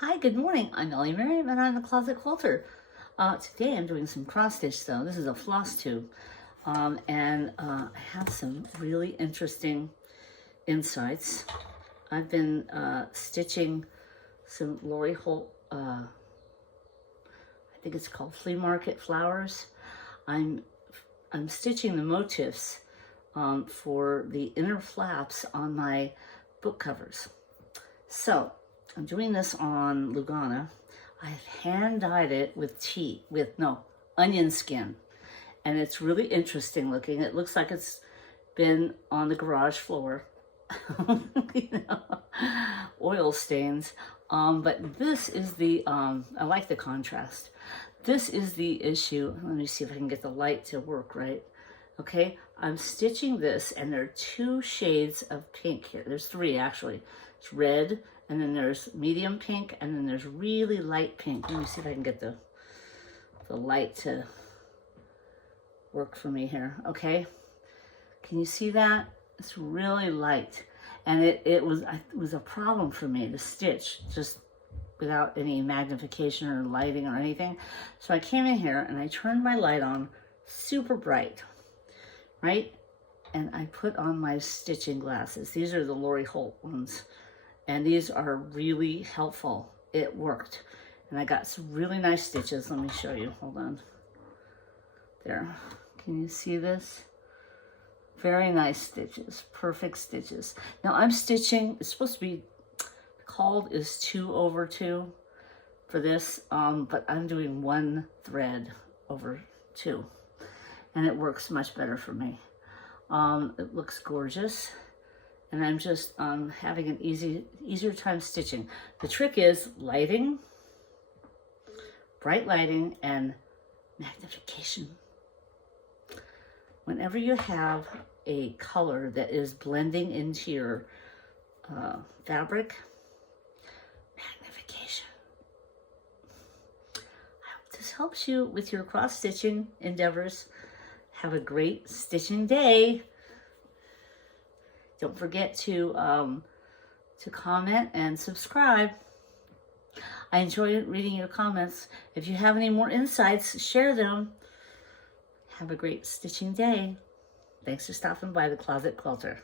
Hi, good morning. I'm Ellie Merriam and I'm the Closet Quilter. Today I'm doing some cross stitch though. This is a floss tube. I have some really interesting insights. I've been stitching some Lori Holt, I think it's called Flea Market Flowers. I'm stitching the motifs for the inner flaps on my book covers. So I'm doing this on Lugana. I've hand dyed it with onion skin. And it's really interesting looking. It looks like it's been on the garage floor. Oil stains. But this is the, I like the contrast. This is the issue. Let me see if I can get the light to work right. Okay, I'm stitching this and there are two shades of pink here. There's three actually. It's red, and then there's medium pink, and then there's really light pink. Let me see if I can get the light to work for me here, okay? Can you see that? It's really light. And it was a problem for me to stitch just without any magnification or lighting or anything. So I came in here and I turned my light on super bright, right? And I put on my stitching glasses. These are the Lori Holt ones. And these are really helpful. It worked. And I got some really nice stitches. Let me show you. Hold on. There. Can you see this? Very nice stitches. Perfect stitches. Now I'm stitching, it's supposed to be called is 2 over 2 for this, but I'm doing 1 thread over 2. And it works much better for me. It looks gorgeous. And I'm just having an easier time stitching. The trick is lighting, bright lighting, and magnification. Whenever you have a color that is blending into your fabric, magnification. I hope this helps you with your cross-stitching endeavors. Have a great stitching day. Don't forget to comment and subscribe. I enjoy reading your comments. If you have any more insights, share them. Have a great stitching day. Thanks for stopping by the Closet Quilter.